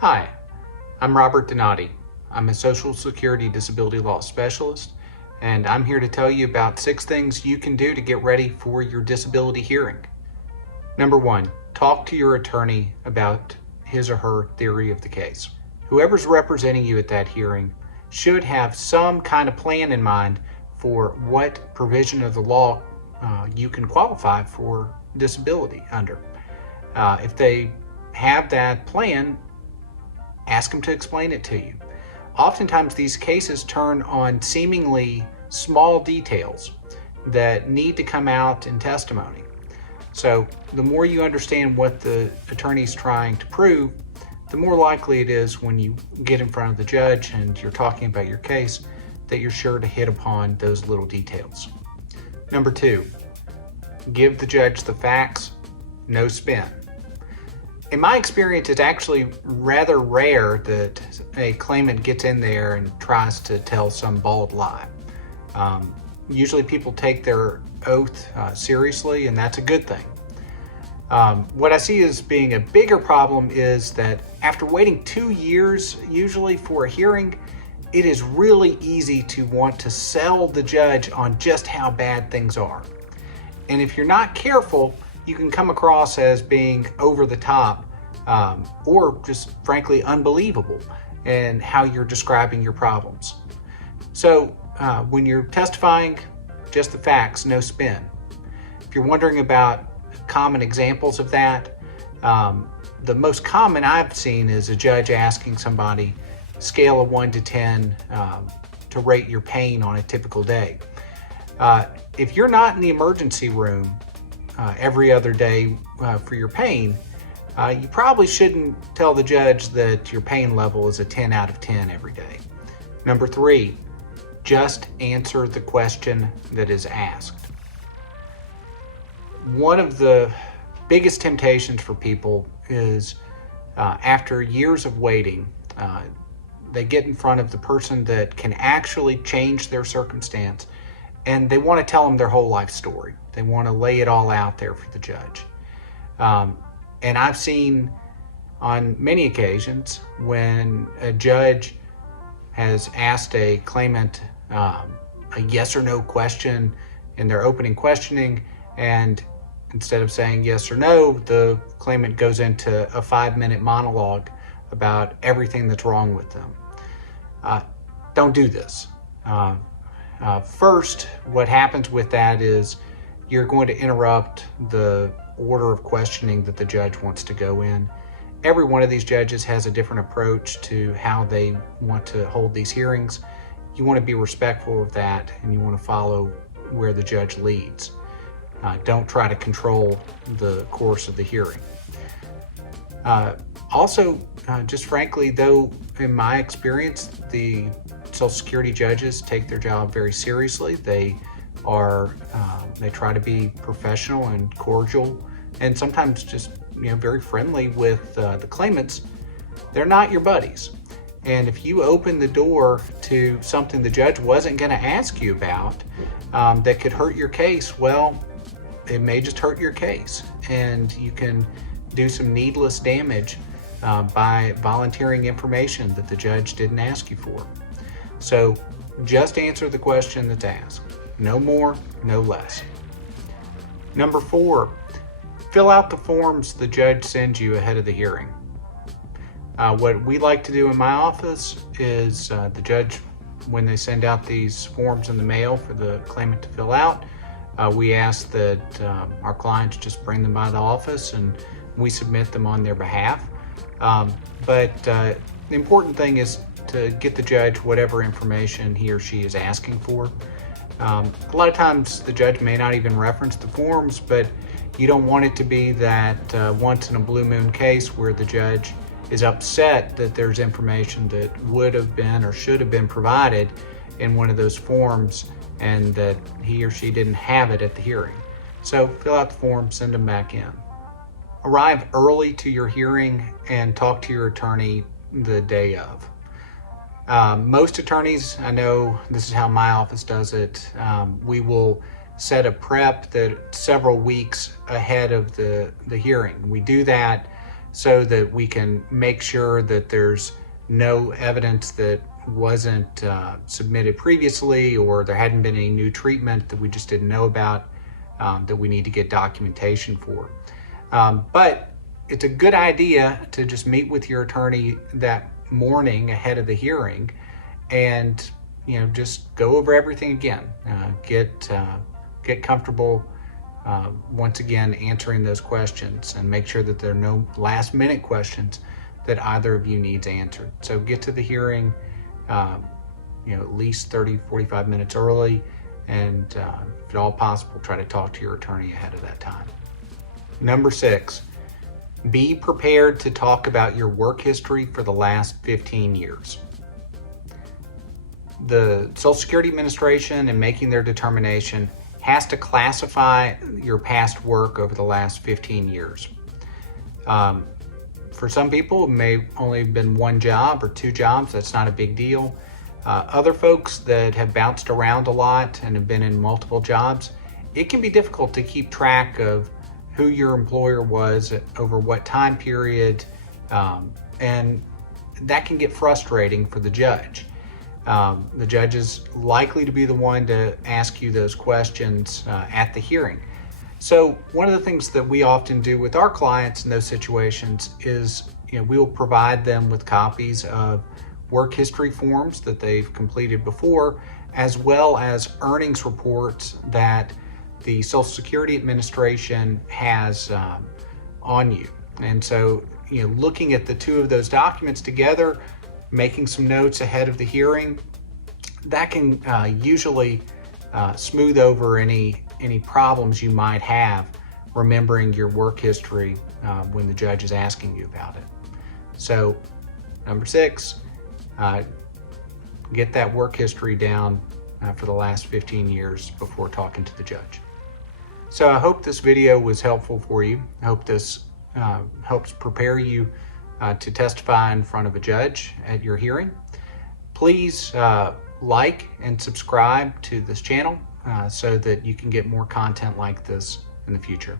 Hi, I'm Robert Donati. I'm a Social Security Disability Law Specialist, and I'm here to tell you about 6 things you can do to get ready for your disability hearing. Number 1, talk to your attorney about his or her theory of the case. Whoever's representing you at that hearing should have some kind of plan in mind for what provision of the law you can qualify for disability under. If they have that plan, ask them to explain it to you. Oftentimes these cases turn on seemingly small details that need to come out in testimony. So the more you understand what the attorney's trying to prove, the more likely it is when you get in front of the judge and you're talking about your case that you're sure to hit upon those little details. Number 2, give the judge the facts, no spin. In my experience, it's actually rather rare that a claimant gets in there and tries to tell some bald lie. Usually people take their oath seriously, and that's a good thing. What I see as being a bigger problem is that after waiting 2 years, usually for a hearing, it is really easy to want to sell the judge on just how bad things are. And if you're not careful, you can come across as being over the top or just frankly unbelievable in how you're describing your problems. So when you're testifying, just the facts, no spin. If you're wondering about common examples of that, the most common I've seen is a judge asking somebody scale of 1 to 10 to rate your pain on a typical day. If you're not in the emergency room every other day for your pain, you probably shouldn't tell the judge that your pain level is a 10 out of 10 every day. Number 3, just answer the question that is asked. One of the biggest temptations for people is after years of waiting, they get in front of the person that can actually change their circumstance, and they want to tell them their whole life story. They want to lay it all out there for the judge. And I've seen on many occasions when a judge has asked a claimant a yes or no question in their opening questioning, and instead of saying yes or no, the claimant goes into a 5-minute monologue about everything that's wrong with them. Don't do this. First, what happens with that is you're going to interrupt the order of questioning that the judge wants to go in. Every one of these judges has a different approach to how they want to hold these hearings. You want to be respectful of that, and you want to follow where the judge leads. Don't try to control the course of the hearing. Also, just frankly, though, in my experience, the Social Security judges take their job very seriously. They try to be professional and cordial, and sometimes just very friendly with the claimants. They're not your buddies, and if you open the door to something the judge wasn't going to ask you about that could hurt your case, well, it may just hurt your case, and you can do some needless damage by volunteering information that the judge didn't ask you for. So just answer the question that's asked. No more, no less. Number 4, fill out the forms the judge sends you ahead of the hearing. What we like to do in my office is the judge, when they send out these forms in the mail for the claimant to fill out, we ask that our clients just bring them by the office and we submit them on their behalf. But the important thing is to get the judge whatever information he or she is asking for. A lot of times the judge may not even reference the forms, but you don't want it to be that once in a blue moon case where the judge is upset that there's information that would have been or should have been provided in one of those forms and that he or she didn't have it at the hearing. So fill out the form, send them back in. Arrive early to your hearing and talk to your attorney the day of. Most attorneys, I know this is how my office does it, we will set a prep that several weeks ahead of the hearing. We do that so that we can make sure that there's no evidence that wasn't submitted previously, or there hadn't been any new treatment that we just didn't know about, that we need to get documentation for. But it's a good idea to just meet with your attorney that morning ahead of the hearing and just go over everything again. Get comfortable once again answering those questions, and make sure that there are no last minute questions that either of you needs answered. So get to the hearing at least 30-45 minutes early, and if at all possible, try to talk to your attorney ahead of that time. Number 6, be prepared to talk about your work history for the last 15 years. The Social Security Administration, in making their determination, has to classify your past work over the last 15 years. For some people, it may only have been 1 job or 2 jobs. That's not a big deal. Other folks that have bounced around a lot and have been in multiple jobs, it can be difficult to keep track of who your employer was over what time period, and that can get frustrating for the judge. The judge is likely to be the one to ask you those questions at the hearing. So one of the things that we often do with our clients in those situations is, we will provide them with copies of work history forms that they've completed before, as well as earnings reports that the Social Security Administration has on you. And so, looking at the 2 of those documents together, making some notes ahead of the hearing, that can usually smooth over any problems you might have remembering your work history when the judge is asking you about it. So, number 6, get that work history down for the last 15 years before talking to the judge. So I hope this video was helpful for you. I hope this helps prepare you to testify in front of a judge at your hearing. Please like and subscribe to this channel so that you can get more content like this in the future.